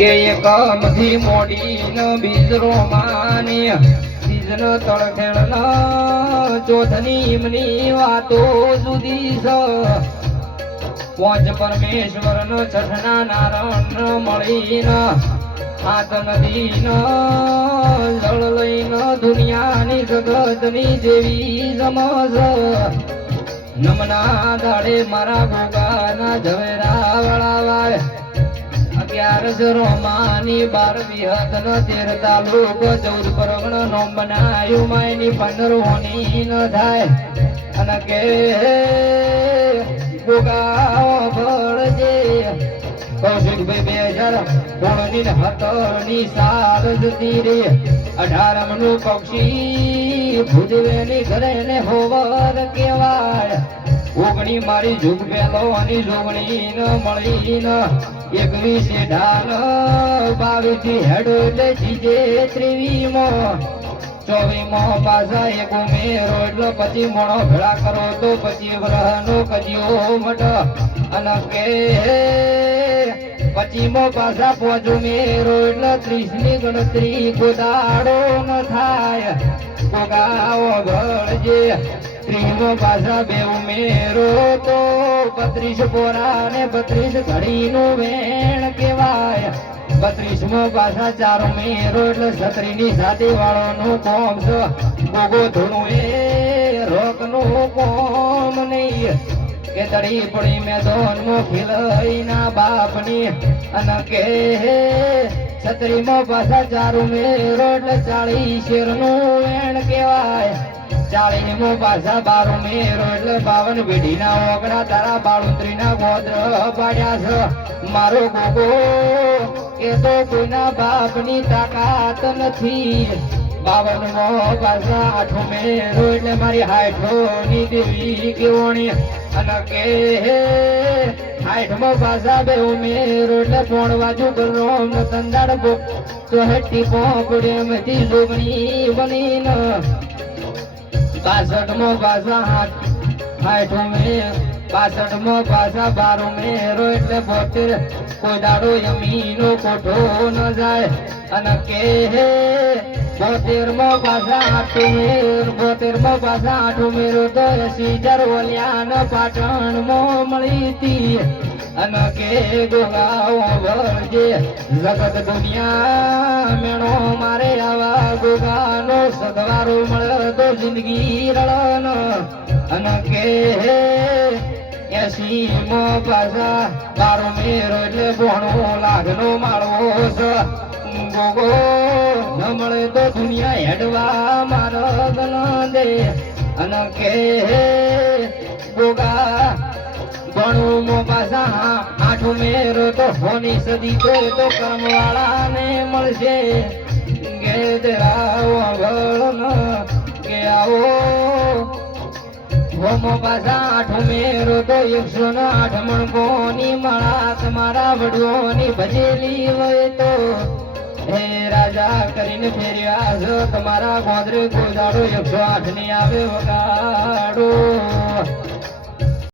કે એક મથી મોડી ન બીજરો માની બીજન તળખેણ ચોથની મની વાતો જુદી છે પાંચ પરમેશ્વર નો છઠના નારણ મળીને હાથ નદી જળ લઈને દુનિયાની જગતની જેવી સમજ નમના દાડે મારા ગોગાના ઝવેરા વળાવાય 11 રોમાની 12 વિહત ન 13 તાલુક 14 પરગણ નો બનાયું માયની 15 હોની ન થાય અને કે ગોગા ભળજે કૌશિકભાઈ 2017 ની સાલ જતી રે 18 નું પક્ષી ભૂજવેની ઘરે ને હોવર કેવાય ઓગણી મારી જુગ પેલો અને જોગણી ન મળી ન 21 ઢાલ 22 થી હેડો એટલે જીજે 23 માં 24 માં પાછા એક ઉમેરો એટલે 25 મોણો ભેળા કરો તો 25 વર્ષનો કજિયો મટ અને કે 25 માં પાછા 5 ઉમેરો એટલે 30 ની ગણતરી ગોદાડો ન થાય ગોગાઓ ભળજે 30 માં પાછા 2 ઉમેરો તો 32 પોરા ને 32 ઘડીનું વેણ કેવાય 32 માં પાછા 4 ઉમેરો એટલે 17 ની સાથે વાળો નું કોમ છે ગોગો ધૂણું એ રોક નું કોમ નહીં કે તડી પડી મેદાન માં ખીલઈ ના બાપની અને કે 36 માં પાછા 4 ઉમેરો એટલે 40 શેર નું વેણ કેવાય 40 માં પાછા 12 ઉમેરો એટલે 52 પેઢીના ઓગણા તારા 32 ના ગોત્ર પાડ્યા છે મારો ગોગો કે તો કોઈના બાપની તાકાત નથી 52 માં પાછા 8 ઉમેરો એટલે મારી 60 ની દેવી કેવણી અને કે 60 માં પાછા 2 ઉમેરો એટલે 3 બાજુ ગરોમ તંદાડ બો તો હેટી પોપડે મથી જોગણી બનીને 62 માં પાછા 60 ઉમેર 62 માં પાછા 12 ઉમેરો એટલે 72 કોઈ દાડો યમીનો કોઠો ન જાય અને કે 72 માં પાછા 8 ઉમેર 72 માં પાછા 8 ઉમેરો તો 80,000 ઓલિયાન પાટણ માં મળી હતી અને કે ગોગાઓ ભળજે જગત દુનિયા મેણો મારે આવા ગોગાનો સદવારો મળે તો જિંદગી રળન અને કે 80 માં પાછા 12 ઉમેરો એટલે 92 લાખનો માળવો છે ગોગો ન મળે તો દુનિયા હેડવા મારો ગણ દે અને કે ગોગા 92 માં પાછા 8 ઉમેરો તો હોની સદી તો કર્મવાળાને મળશે કે આવો ગણ કે આવો હોમો પાછા 8 ઉમેરો તો 108 મણકોની માળા તમારા વડોની ભજેલી હોય તો હે રાજા કરીને ફેર્યા છો તમારા ગોદરે ગોદાડો 108 ની આવે વગાડો